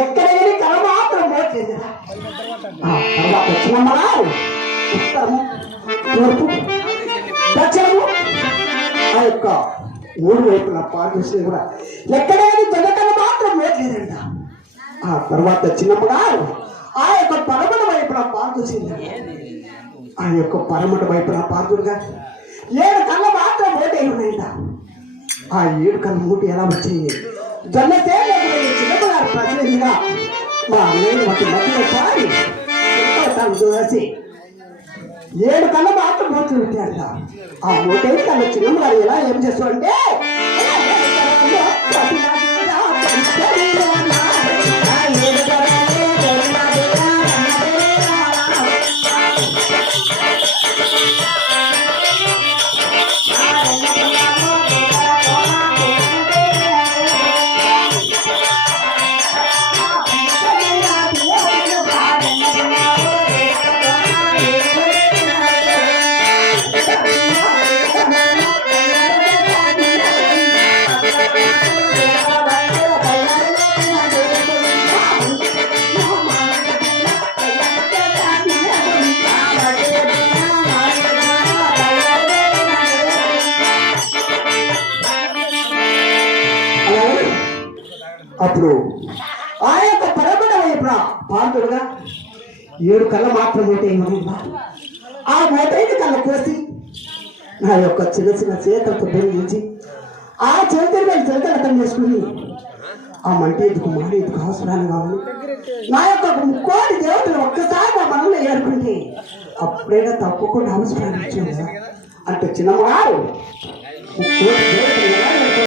ఎక్కడైనా కళ మాత్రం మోట్లేదు. తర్వాత వచ్చినమ్మగారు ఉత్తరము తూర్పు దక్షిణము ఆ యొక్క 3 వైపుల పాటు కూడా ఎక్కడైనా జగకళ మాత్రం మోట్లేదంట. ఆ తర్వాత చిన్నమ్మగారు ఆ యొక్క పరమట వైపున పాల్గొచ్చింది. ఆ యొక్క పరమట వైపున పాల్గొనగా 7 కళ్ళ మాత్రం మూటే ఉన్నాయంట. ఆ 7 కళ్ళ మూట ఎలా వచ్చాయి? జొన్నసేన చిన్నమ్మగారు ప్రశ్నగా మా అన్నయ్య మధ్య మధ్యలో పాడి చూసి 7 కళ్ళ మాత్రం మూటలు పెట్టారంట. ఆ 3 కళ్ళ చిన్నమ్మగారు ఎలా ఏం చేస్తారంటే అప్పుడు ఆ యొక్క పరమట వైపున పాల్గొనగా 7 కళ్ళ మాత్రం మూట ఆ 5 కళ్ళ కోసి నా యొక్క చిన్న చిన్న చేతులతో బెదిరించి ఆ చేతుల మీద చేతులతం చేసుకుని ఆ మంట ఎందుకు మాడి ఎందుకు అవసరాన్ని కావాలి నా యొక్క ముక్కోటి దేవతలు ఒక్కసారి మా మనలో ఏర్పడి అప్పుడైనా తప్పకుండా అవసరాన్ని ఇచ్చాను అంటే చిన్నమ్మగారు ముక్కోటి దేవతలు